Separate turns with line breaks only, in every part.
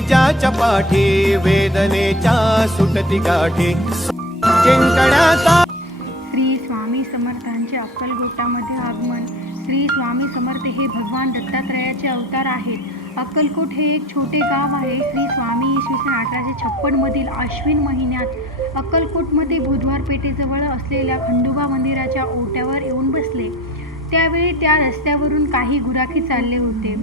ज्याच्या पाठी वेदनेच्या सुटती गाठी. जिंकण्याचा
श्री स्वामी समर्थांचे अक्कलकोटामध्ये आगमन. श्री स्वामी समर्थ हे भगवान दत्तात्रयाचे अवतार आहेत. अक्कलकोट हे एक छोटे गाव आहे. श्री स्वामी इसवी सन अठराशे छप्पनमधील अश्विन महिन्यात अक्कलकोटमध्ये बुधवार पेठेजवळ असलेल्या खंडोबा मंदिराच्या ओट्यावर येऊन बसले. त्यावेळी त्या रस्त्यावरून काही गुराखी चालले होते.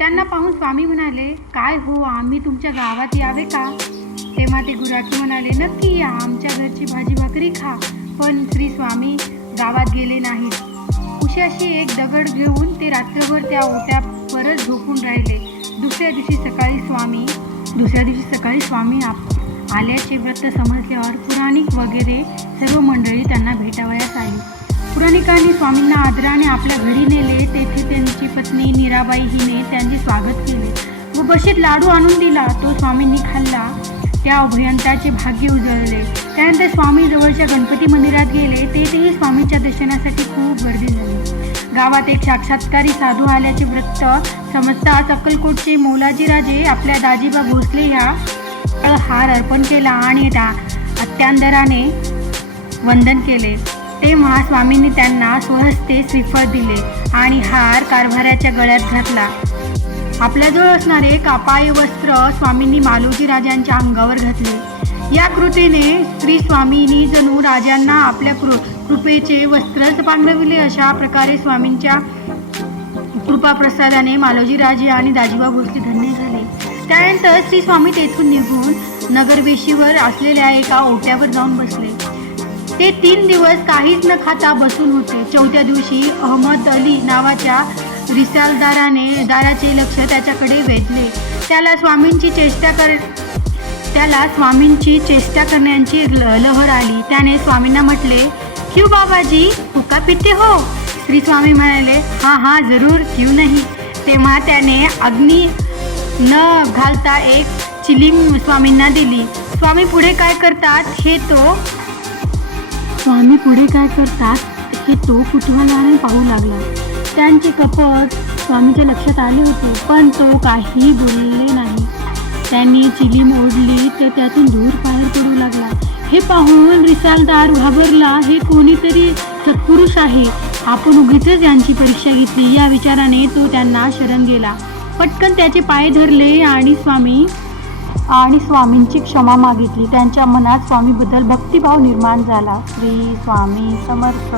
त्यांना पाहून स्वामी म्हणाले काय हो आम्ही तुमच्या गावात यावे का? तेव्हा ते गुराखी म्हणाले नक्की या आमच्या घरची भाजी भाकरी खा पण श्री स्वामी गावात गेले नाहीत. उशाशी एक दगड घेऊन ते रात्रभर त्या ओट्या परत झोपून राहिले. दुसऱ्या दिवशी सकाळी स्वामी दुसऱ्या दिवशी सकाळी स्वामी आप आल्याचे व्रत समजल्यावर पुराणिक वगैरे सर्व मंडळी त्यांना भेटावयास आली. पुराणिकांनी स्वामींना आदराने आपल्या घरी नेले. तेथे त्यांची पत्नी मीराबाई हिने त्यांचे स्वागत केले व बशीत लाडू आणून दिला. तो स्वामींनी खाल्ला. त्या अभयंताचे भाग्य उजळले. त्यानंतर स्वामी जवळच्या गणपती मंदिरात गेले. तेथेही स्वामींच्या दर्शनासाठी खूप गर्दी झाली. गावात एक साक्षात्कारी साधू आल्याचे वृत्त समजताच अक्कलकोटचे मोलाजीराजे आपल्या दाजीबा भोसले ह्या हार अर्पण केला आणि त्या अत्यांदराने वंदन केले. तेव्हा स्वामींनी त्यांना स्वहस्ते श्रीफळ दिले आणि हार कारभाऱ्याच्या गळ्यात घातला. आपल्याजवळ असणारे कापाय वस्त्र स्वामींनी मालोजी राजांच्या अंगावर घातले. या कृतीने श्री स्वामींनी जणू राजांना आपल्या कृ कृपेचे वस्त्रच पांगविले अशा प्रकारे स्वामींच्या कृपाप्रसादाने मालोजी राजे आणि दाजीबा भोसले धन्य झाले. त्यानंतर श्री स्वामी तेथून निघून नगरवेशीवर असलेल्या एका ओट्यावर जाऊन बसले. ते तीन दिवस काहीच न खाता बसून होते. चौथ्या दिवशी अहमद अली नावाच्या रिसालदाराने दाराचे लक्ष त्याच्याकडे वेधले. त्याला स्वामींची चेष्टा कर त्याला स्वामींची चेष्टा करण्याची लहर आली. त्याने स्वामींना म्हटले क्यू बाबाजी हुका पिते हो? श्री स्वामी म्हणाले हां हां जरूर क्यू नाही. तेव्हा त्याने अग्नी न घालता एक चिलिंग स्वामींना दिली. स्वामी पुढे काय करतात हे तो स्वामी पुढे काय करतात हे तो कुतूहलाने पाहू लागला. त्यांचे कपट स्वामीच्या लक्षात आले होते पण तो काही बोलले नाही. त्यांनी चिलीम ओढली तर त्यातून धूर बाहेर पडू लागला. हे पाहून रिसालदार घाबरला हे कोणीतरी सत्पुरुष आहे. आपण उगीच यांची परीक्षा घेतली. या विचाराने तो त्यांना शरण गेला. पटकन त्याचे पाय धरले आणि स्वामी आणि स्वामींची क्षमा मागितली. त्यांच्या मनात स्वामीबद्दल भक्तिभाव निर्माण झाला. श्री स्वामी समर्थ.